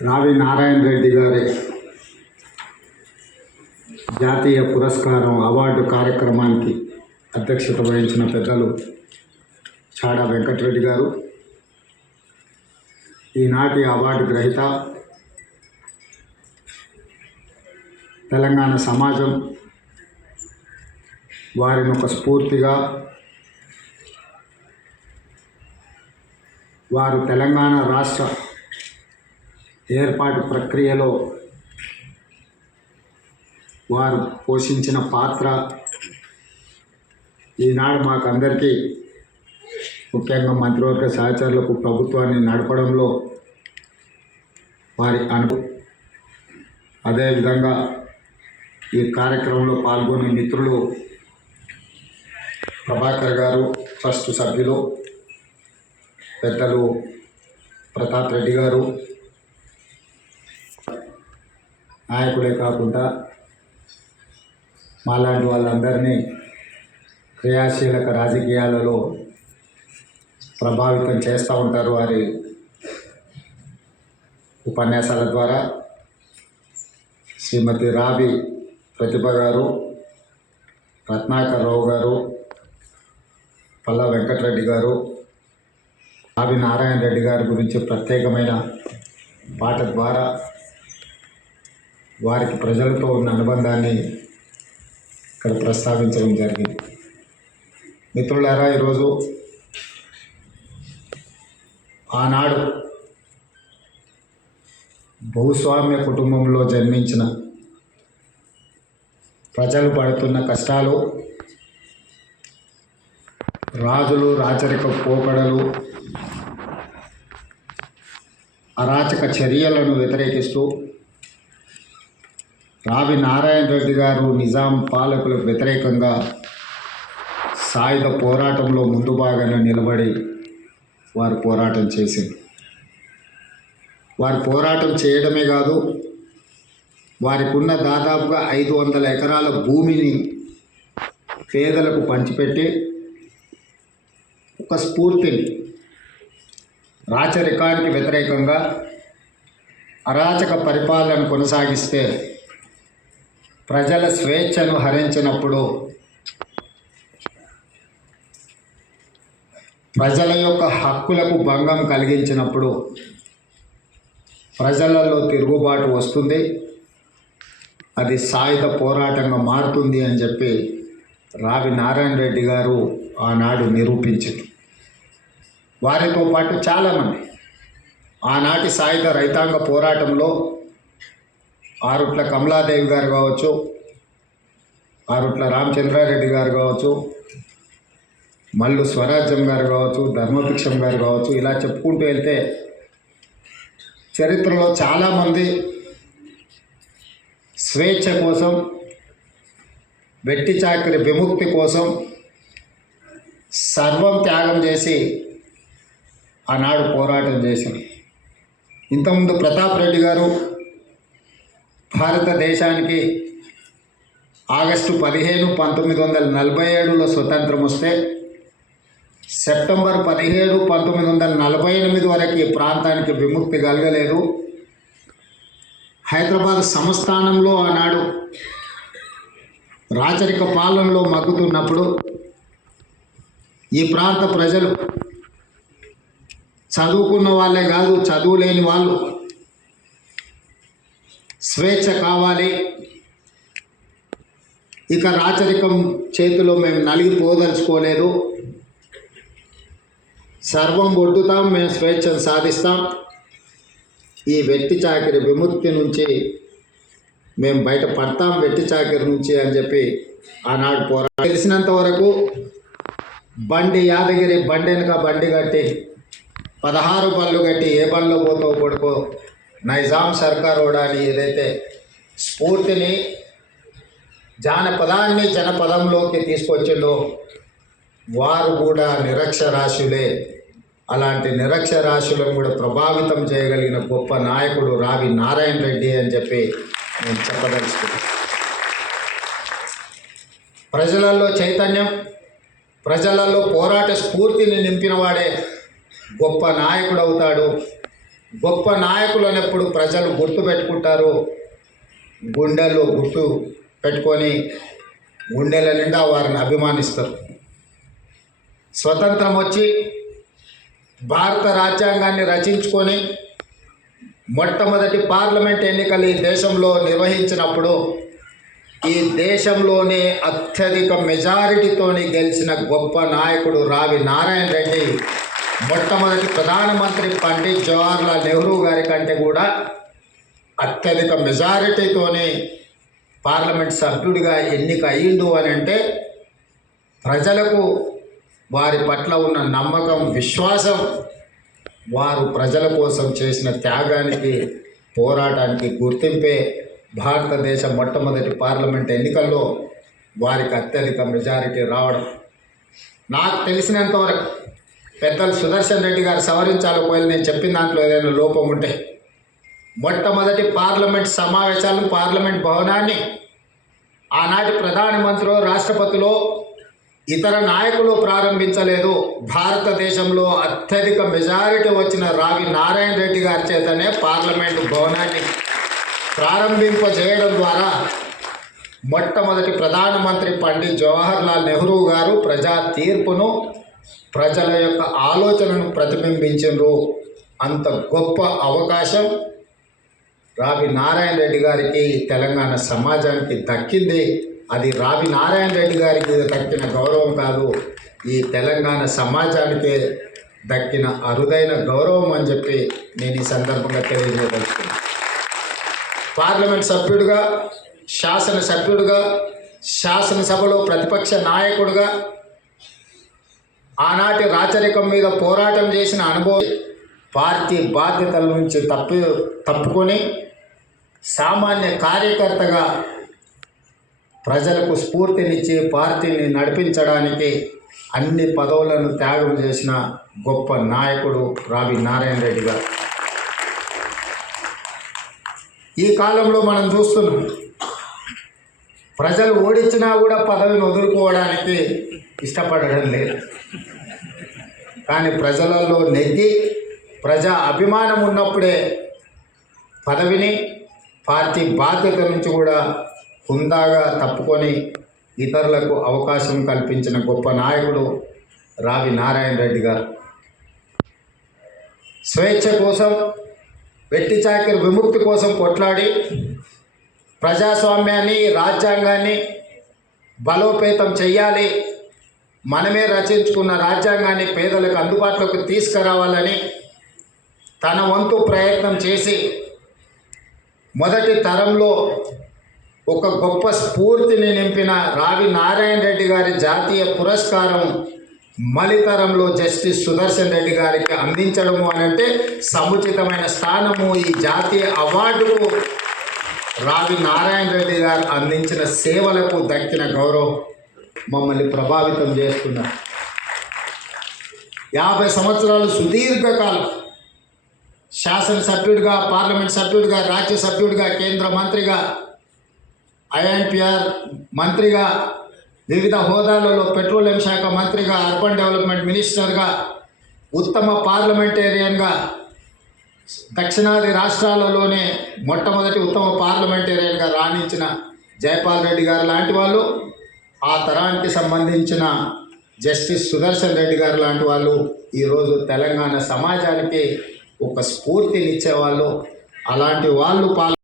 రావి నారాయణ రెడ్డి గారి జాతీయ పురస్కారం అవార్డు కార్యక్రమానికి అధ్యక్షత వహించిన పెద్దలు చాడా వెంకటరెడ్డి గారు. ఈనాటి అవార్డు గ్రహీత తెలంగాణ సమాజం వారిని ఒక స్ఫూర్తిగా వారు తెలంగాణ రాష్ట్ర ఏర్పాటు ప్రక్రియలో వారు పోషించిన పాత్ర ఈనాడు మాకందరికీ ముఖ్యంగా మంత్రివర్గ సహచరులకు ప్రభుత్వాన్ని నడపడంలో వారి అను అదేవిధంగా ఈ కార్యక్రమంలో పాల్గొనే మిత్రులు ప్రభాకర్ గారు ట్రస్ట్ సభ్యులు పెద్దలు ప్రతాప్ రెడ్డి గారు నాయకులే కాకుండా మాలాంటి వాళ్ళందరినీ క్రియాశీలక రాజకీయాలలో ప్రభావితం చేస్తూ ఉంటారు వారి ఉపన్యాసాల ద్వారా. శ్రీమతి రావి ప్రతిభ గారు రత్నాకర్ రావు గారు పల్లా వెంకటరెడ్డి గారు రావి నారాయణ రెడ్డి గారి గురించి ప్రత్యేకమైన పాట ద్వారా వారికి ప్రజలతో ఉన్న అనుబంధాన్ని ఇక్కడ ప్రస్తావించడం జరిగింది. మిత్రులారా ఈరోజు ఆనాడు భూస్వామ్య కుటుంబంలో జన్మించిన ప్రజలు పడుతున్న కష్టాలు రాజులు రాచరిక పోకడలు అరాచక చర్యలను వ్యతిరేకిస్తూ రావి నారాయణ రెడ్డి గారు నిజాం పాలకులకు వ్యతిరేకంగా సాయుధ పోరాటంలో ముందు భాగంగా నిలబడి వారు పోరాటం చేసింది. వారు పోరాటం చేయడమే కాదు వారికి ఉన్న దాదాపుగా ఐదు వందల ఎకరాల భూమిని పేదలకు పంచిపెట్టి ఒక స్ఫూర్తిని రాచరికానికి వ్యతిరేకంగా అరాచక పరిపాలన కొనసాగిస్తే ప్రజల స్వేచ్ఛను హరించినప్పుడు ప్రజల యొక్క హక్కులకు భంగం కలిగించినప్పుడు ప్రజలలో తిరుగుబాటు వస్తుంది. అది సాయుధ పోరాటంగా మారుతుంది అని చెప్పి రావి నారాయణ రెడ్డి గారు ఆనాడు నిరూపించారు. వారితో పాటు చాలామంది. ఆనాటి సాయుధ రైతాంగ పోరాటంలో ఆరుట్ల కమలాదేవి గారు కావచ్చు ఆరుట్ల రామచంద్రారెడ్డి గారు కావచ్చు మల్లు స్వరాజ్యం గారు కావచ్చు ధర్మభిక్షం గారు కావచ్చు ఇలా చెప్పుకుంటూ వెళ్తే చరిత్రలో చాలామంది స్వేచ్ఛ కోసం వెట్టి చాకరి విముక్తి కోసం సర్వం త్యాగం చేసి ఆనాడు పోరాటం చేశారు. ఇంతకుముందు ప్రతాప్ రెడ్డి గారు భారతదేశానికి ఆగస్టు పదిహేను పంతొమ్మిది వందల నలభై ఏడులో స్వతంత్రం వస్తే సెప్టెంబర్ పదిహేడు పంతొమ్మిది వందల నలభై ఎనిమిది వరకు ఈ ప్రాంతానికి విముక్తి కలగలేదు. హైదరాబాద్ సంస్థానంలో ఆనాడు రాచరిక పాలనలో మగ్గుతున్నప్పుడు ఈ ప్రాంత ప్రజలు చదువుకున్న వాళ్ళే కాదు చదువు లేని వాళ్ళు స్వేచ్ఛ కావాలి. ఇక రాచరికం చేతిలో మేము నలిగిపోదలుచుకోలేదు సర్వం ఒడ్డుతాం మేము స్వేచ్ఛను సాధిస్తాం. ఈ వెట్టి చాకిరి విముక్తి నుంచి మేము బయట పడతాం వెట్టి చాకిరి నుంచి అని చెప్పి ఆనాడు పోరా తెలిసినంత వరకు బండి యాదగిరి బండి వెనుక బండి కట్టి పదహారు బళ్ళు కట్టి ఏ బండ్లో పోతావు కొడుకో నైజాం సర్కార్ ఓడాని ఏదైతే స్ఫూర్తిని జానపదాన్ని జనపదంలోకి తీసుకొచ్చిందో వారు కూడా నిరక్షరాశులే అలాంటి నిరక్షరాశులను కూడా ప్రభావితం చేయగలిగిన గొప్ప నాయకుడు రావి నారాయణ రెడ్డి అని చెప్పి నేను చెప్పదలుచుకున్నాను ప్రజలలో చైతన్యం ప్రజలలో పోరాట స్ఫూర్తిని నింపినవాడే గొప్ప నాయకుడు అవుతాడు. గొప్ప నాయకులు అనేప్పుడు ప్రజలు గుర్తు పెట్టుకుంటారు? గుండెల్లో గుర్తు పెట్టుకొని గుండెల నిండా వారిని అభిమానిస్తారు. స్వతంత్రం వచ్చి భారత రాజ్యాంగాన్ని రచించుకొని మొట్టమొదటి పార్లమెంట్ ఎన్నికలు ఈ దేశంలో నిర్వహించినప్పుడు ఈ దేశంలోనే అత్యధిక మెజారిటీతోని గెలిచిన గొప్ప నాయకుడు రావి నారాయణ రెడ్డి మొట్టమొదటి ప్రధానమంత్రి పండిత్ జవహర్లాల్ నెహ్రూ గారి కంటే కూడా అత్యధిక మెజారిటీతోని పార్లమెంట్ సభ్యుడిగా ఎన్నిక అయ్యిండు అని అంటే ప్రజలకు వారి పట్ల ఉన్న నమ్మకం విశ్వాసం వారు ప్రజల కోసం చేసిన త్యాగానికి పోరాటానికి గుర్తింపే భారతదేశ మొట్టమొదటి పార్లమెంట్ ఎన్నికల్లో వారికి అత్యధిక మెజారిటీ రావడం. నాకు తెలిసినంతవరకు పెద్దలు సుదర్శన్ రెడ్డి గారు సవరించాలి పోయి నేను చెప్పిన దాంట్లో ఏదైనా లోపం ఉంటే. మొట్టమొదటి పార్లమెంట్ సమావేశాలను పార్లమెంట్ భవనాన్ని ఆనాటి ప్రధానమంత్రిలో రాష్ట్రపతిలో ఇతర నాయకులు ప్రారంభించలేదు. భారతదేశంలో అత్యధిక మెజారిటీ వచ్చిన రావి నారాయణ రెడ్డి గారి చేతనే పార్లమెంటు భవనాన్ని ప్రారంభింపజేయడం ద్వారా మొట్టమొదటి ప్రధానమంత్రి పండిత్ జవహర్లాల్ నెహ్రూ గారు ప్రజా తీర్పును ప్రజల యొక్క ఆలోచనను ప్రతిబింబించరు అంత గొప్ప అవకాశం రావి నారాయణ రెడ్డి గారికి తెలంగాణ సమాజానికి దక్కింది. అది రావి నారాయణ రెడ్డి గారికి దక్కిన గౌరవం కాదు. ఈ తెలంగాణ సమాజానికే దక్కిన అరుదైన గౌరవం అని చెప్పి నేను ఈ సందర్భంగా తెలియజేయదలుచుకున్నాను పార్లమెంట్ సభ్యుడిగా శాసన సభ్యుడిగా శాసనసభలో ప్రతిపక్ష నాయకుడిగా ఆనాటి రాచరికం మీద పోరాటం చేసిన అనుభవం పార్టీ బాధ్యతల నుంచి తప్పి తప్పుకొని సామాన్య కార్యకర్తగా ప్రజలకు స్ఫూర్తినిచ్చి పార్టీని నడిపించడానికి అన్ని పదవులను త్యాగం చేసిన గొప్ప నాయకుడు రావి నారాయణ రెడ్డి గారు. ఈ కాలంలో మనం చూస్తున్నాం ప్రజలు ఓడించినా కూడా పదవిని వదులుకోవడానికి ఇష్టపడడం లేదు. కానీ ప్రజలలో నెగ్గి ప్రజా అభిమానం ఉన్నప్పుడే పదవిని పార్టీ బాధ్యత నుంచి కూడా హుందాగా తప్పుకొని ఇతరులకు అవకాశం కల్పించిన గొప్ప నాయకుడు రావి నారాయణ రెడ్డి గారు. స్వేచ్ఛ కోసం వెట్టి చాకిరి విముక్తి కోసం కొట్లాడి ప్రజాస్వామ్యాన్ని రాజ్యాంగాన్ని బలోపేతం చేయాలి మనమే రచించుకున్న రాజ్యాంగాన్ని పేదలకు అందుబాటులోకి తీసుకురావాలని తన వంతు ప్రయత్నం చేసి మొదటి తరంలో ఒక గొప్ప స్ఫూర్తిని నింపిన రావి నారాయణ రెడ్డి గారి జాతీయ పురస్కారం మలితరంలో జస్టిస్ సుదర్శన్ రెడ్డి గారికి అందించడము అని అంటే సముచితమైన స్థానము ఈ జాతీయ అవార్డుకు రావి నారాయణ రెడ్డి గారు అందించిన సేవలకు దక్కిన గౌరవం మమ్మల్ని ప్రభావితం చేస్తున్నారు. యాభై సంవత్సరాలు సుదీర్ఘకాలం శాసనసభ్యుడిగా పార్లమెంట్ సభ్యుడిగా రాజ్య సభ్యుడిగా కేంద్ర మంత్రిగా ఐఎన్పిఆర్ మంత్రిగా వివిధ హోదాలలో పెట్రోలియం శాఖ మంత్రిగా అర్బన్ డెవలప్మెంట్ మినిస్టర్గా ఉత్తమ పార్లమెంటేరియన్గా దక్షిణాది రాష్ట్రాలలోనే మొట్టమొదటి ఉత్తమ పార్లమెంటేరియన్గా రాణించిన జయపాల్ రెడ్డి గారు లాంటి వాళ్ళు ఆ తరానికి సంబంధించిన జస్టిస్ సుదర్శన్ రెడ్డి గారు లాంటి వాళ్ళు ఈరోజు తెలంగాణ సమాజానికి ఒక స్ఫూర్తినిచ్చేవాళ్ళు. అలాంటి వాళ్ళు పాల్